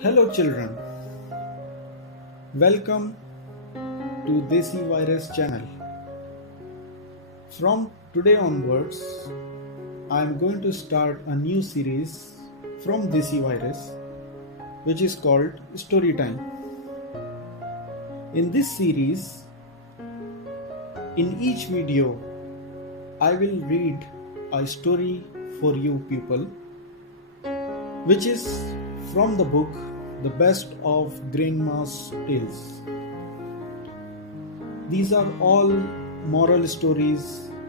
Hello children, welcome to Desi Virus channel. From today onwards, I am going to start a new series from Desi Virus which is called Story Time. In this series, in each video, I will read a story for you people which is from the book The Best of Grandma's Tales. These are all moral stories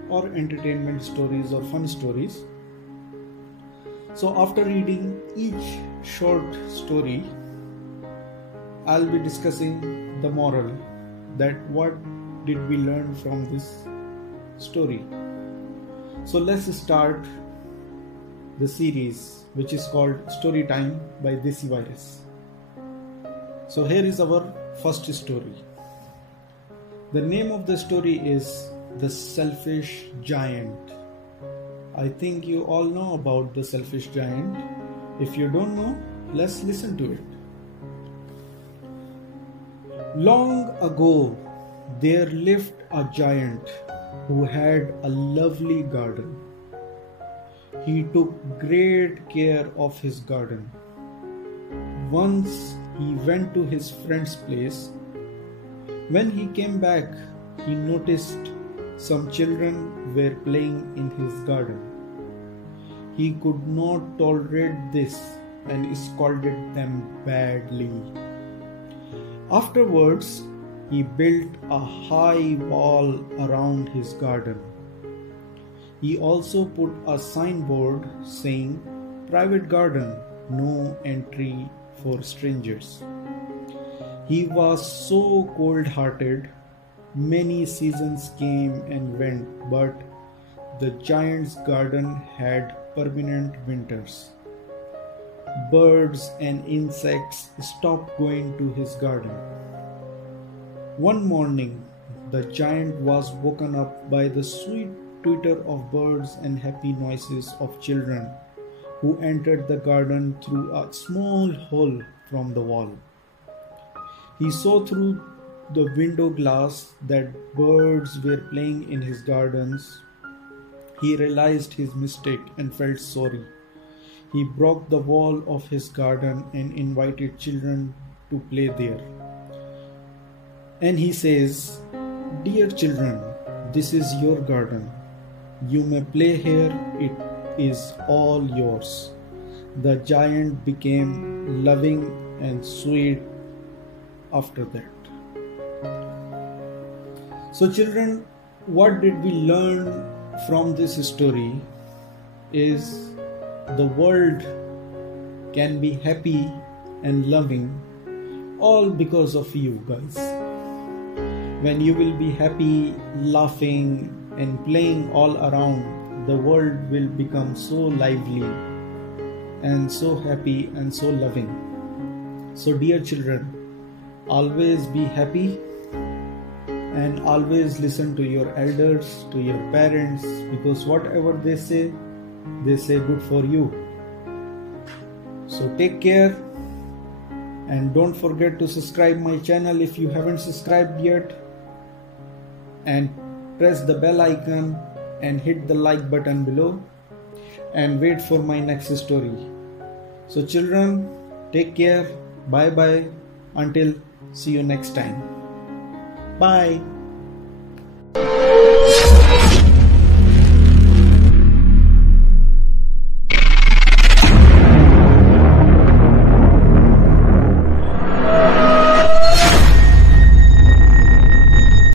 or entertainment stories or fun stories. So after reading each short story, I'll be discussing the moral, that what did we learn from this story. So let's start the series which is called Story Time by Desi Virus. So here is our first story. The name of the story is The Selfish Giant. I think you all know about the selfish giant. If you don't know, let's listen to it. Long ago, there lived a giant who had a lovely garden. He took great care of his garden. Once he went to his friend's place. When he came back, he noticed some children were playing in his garden. He could not tolerate this and scolded them badly. Afterwards, he built a high wall around his garden. He also put a signboard saying, "Private garden, no entry for strangers." He was so cold-hearted. Many seasons came and went, but the giant's garden had permanent winters. Birds and insects stopped going to his garden. One morning, the giant was woken up by the sweet twitter of birds and happy noises of children who entered the garden through a small hole from the wall. He saw through the window glass that birds were playing in his gardens. He realized his mistake and felt sorry. He broke the wall of his garden and invited children to play there. And he says, "Dear children, this is your garden. You may play here, it is all yours." The giant became loving and sweet after that. So children, what did we learn from this story is the world can be happy and loving all because of you guys. When you will be happy, laughing and playing all around, the world will become so lively and so happy and so loving. So dear children, always be happy and always listen to your elders, to your parents, because whatever they say good for you. So take care and don't forget to subscribe my channel if you haven't subscribed yet, and press the bell icon and hit the like button below and wait for my next story. So children, take care. Bye bye. Until see you next time. Bye.